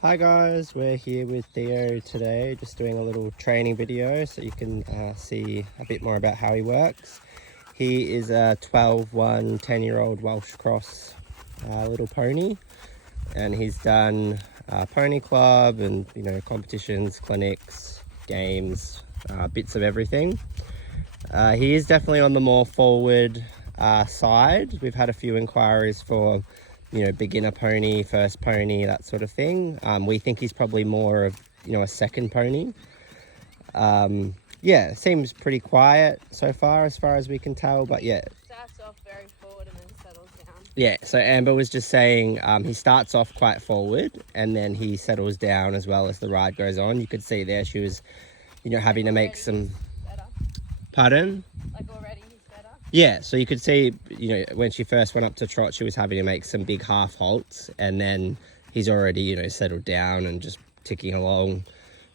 Hi guys, we're here with Theo today, just doing a little training video so you can see a bit more about how he works. He is a 12-1, 10-year-old Welsh cross little pony, and he's done pony club and competitions, clinics, games, bits of everything. He is definitely on the more forward side. We've had a few inquiries for beginner pony, first pony, that sort of thing. We think he's probably more of, a second pony. Yeah, seems pretty quiet so far as we can tell, but yeah. Starts off very forward and then settles down. Yeah, so Amber was just saying he starts off quite forward and then he settles down as well as the ride goes on. You could see there she was, having to make some... Better. Pardon? Like already he's better? Yeah, so you could see, when she first went up to trot, she was having to make some big half halts, and then he's already, settled down and just ticking along,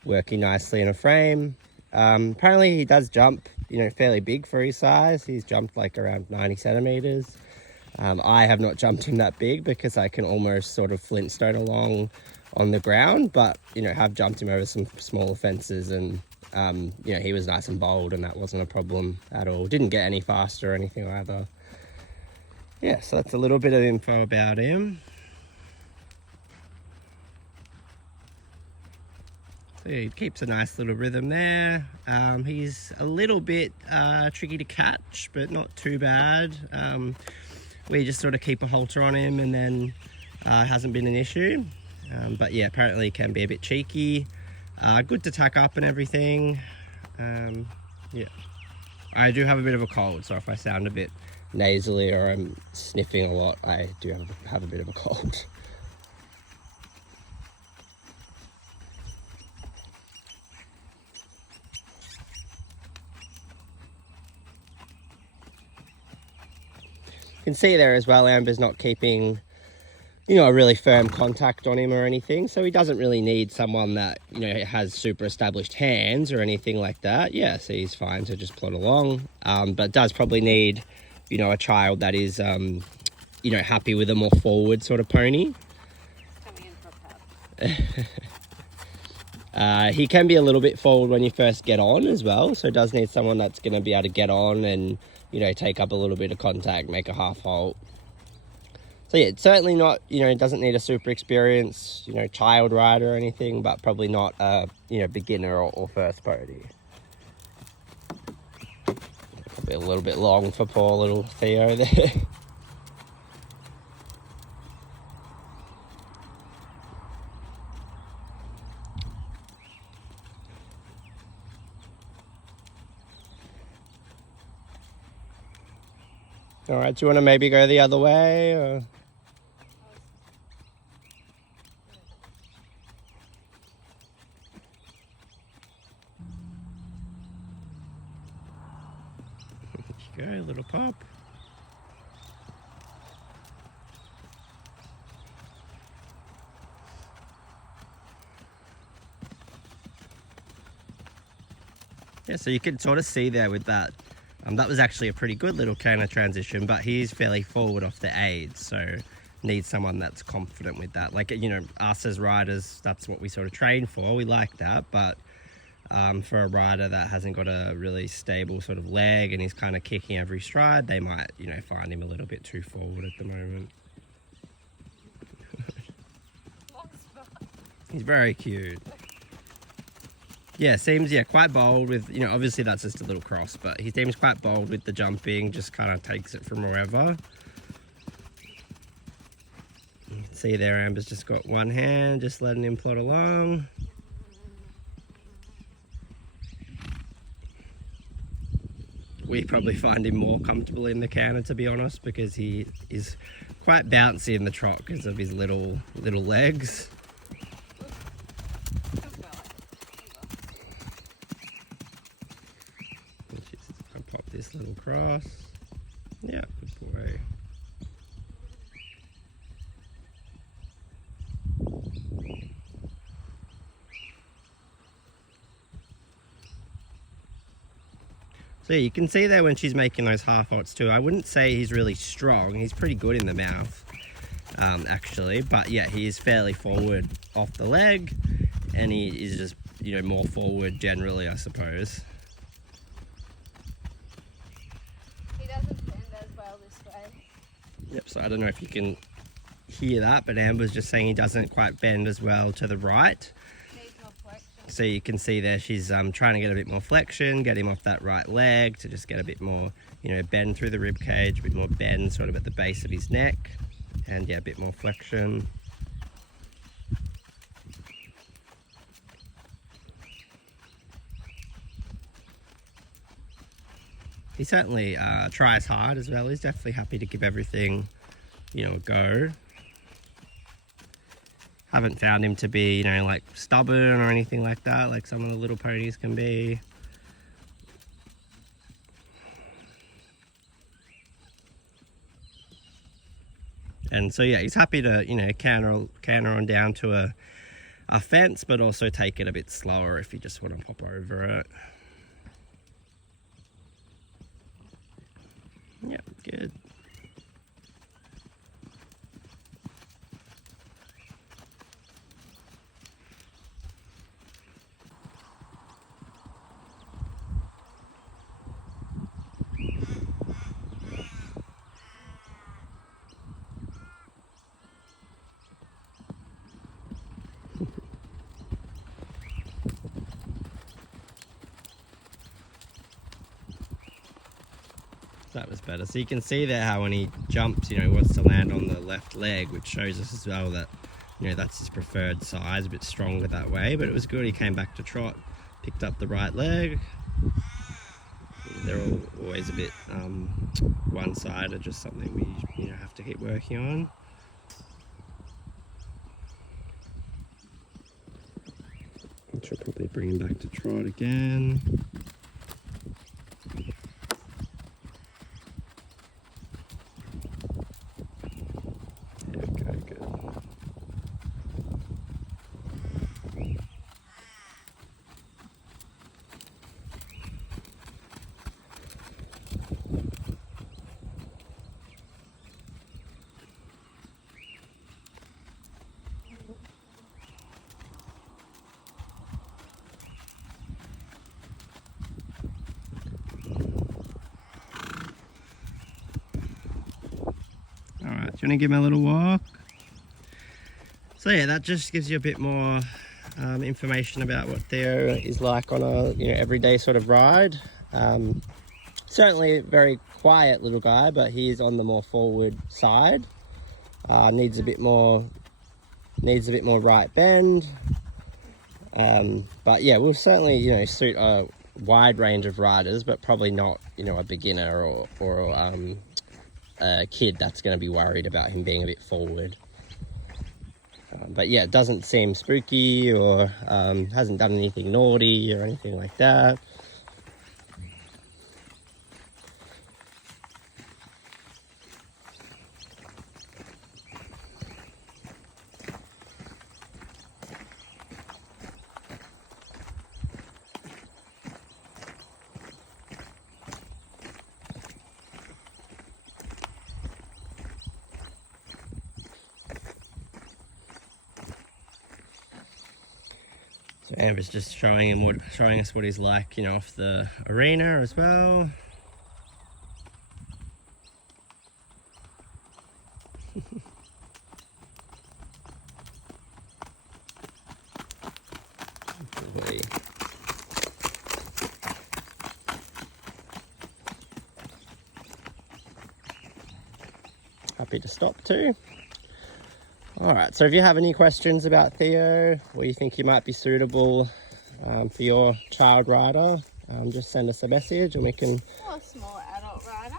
working nicely in a frame. Apparently he does jump, fairly big for his size. He's jumped like around 90 centimeters. I have not jumped him that big because I can almost sort of flintstone along on the ground, but, have jumped him over some smaller fences, and he was nice and bold and that wasn't a problem at all. Didn't get any faster or anything either. Yeah, so that's a little bit of info about him. So yeah, he keeps a nice little rhythm there. He's a little bit tricky to catch, but not too bad. We just sort of keep a halter on him and then hasn't been an issue. But yeah, apparently he can be a bit cheeky. Good to tack up and everything. Yeah, I do have a bit of a cold, so if I sound a bit nasally or I'm sniffing a lot, I do have a bit of a cold. You can see there as well, Amber's not keeping a really firm contact on him or anything, so he doesn't really need someone that has super established hands or anything like that. Yeah, so he's fine to just plod along, but does probably need a child that is happy with a more forward sort of pony. Coming in for a pep. He can be a little bit forward when you first get on as well, so does need someone that's going to be able to get on and take up a little bit of contact, make a half halt. So yeah, it's certainly not, doesn't need a super experienced, child rider or anything, but probably not a, beginner or first pony. Probably a little bit long for poor little Theo there. All right, do you want to maybe go the other way or? Go, little pop. Yeah, so you can sort of see there with that. That was actually a pretty good little canter transition, but he's fairly forward off the aids, so needs someone that's confident with that. Like, us as riders, that's what we sort of train for. We like that, but for a rider that hasn't got a really stable sort of leg and he's kind of kicking every stride, they might, find him a little bit too forward at the moment. He's very cute. Yeah, seems, quite bold with, obviously that's just a little cross, but he seems quite bold with the jumping, just kind of takes it from wherever. You can see there, Amber's just got one hand, just letting him plod along. We probably find him more comfortable in the canter, to be honest, because he is quite bouncy in the trot because of his little legs. I'll pop this little cross. Yeah, good boy. So yeah, you can see there when she's making those half halts too. I wouldn't say he's really strong. He's pretty good in the mouth. actually. But yeah, he is fairly forward off the leg, and he is just, you know, more forward generally, I suppose. He doesn't bend as well this way. Yep, so I don't know if you can hear that, but Amber's just saying he doesn't quite bend as well to the right. Needs more flexion. So you can see there she's trying to get a bit more flexion, get him off that right leg to just get a bit more, you know, bend through the rib cage, a bit more bend sort of at the base of his neck, and yeah, a bit more flexion. He certainly tries hard as well. He's definitely happy to give everything, you know, a go. Haven't found him to be, you know, like stubborn or anything like that, like some of the little ponies can be. And so yeah, he's happy to, you know, canter on down to a fence, but also take it a bit slower if you just want to pop over it. Yeah, good. That was better. So you can see there how when he jumps, you know, he wants to land on the left leg, which shows us as well that, you know, that's his preferred size, a bit stronger that way. But it was good. He came back to trot, picked up the right leg. They're always a bit one-sided, just something we, you know, have to keep working on. Which will probably bring him back to trot again. Alright, do you want to give him a little walk? So yeah, that just gives you a bit more information about what Theo is like on a, you know, everyday sort of ride. Certainly a very quiet little guy, but he is on the more forward side. Needs a bit more right bend. But yeah, we'll certainly, you know, suit a wide range of riders, but probably not, you know, a beginner or a kid that's going to be worried about him being a bit forward. But yeah, it doesn't seem spooky or hasn't done anything naughty or anything like that. So Amber's just showing us what he's like, you know, off the arena as well. Happy to stop too. Alright, so if you have any questions about Theo, or you think he might be suitable for your child rider, just send us a message and we can... Or a smaller adult rider.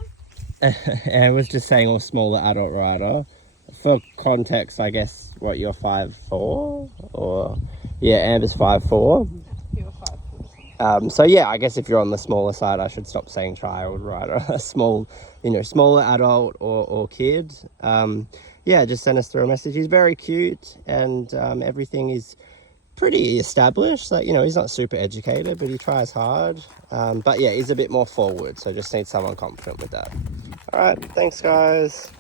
I was just saying, or smaller adult rider. For context, I guess, what, you're 5'4"? Or, yeah, Amber's 5'4". You were 5'4". So yeah, I guess if you're on the smaller side, I should stop saying child rider. A small, you know, smaller adult or kid. Yeah, just send us through a message. He's very cute, and everything is pretty established. Like, you know, he's not super educated, but he tries hard. But yeah, he's a bit more forward, so just need someone confident with that. All right, thanks guys.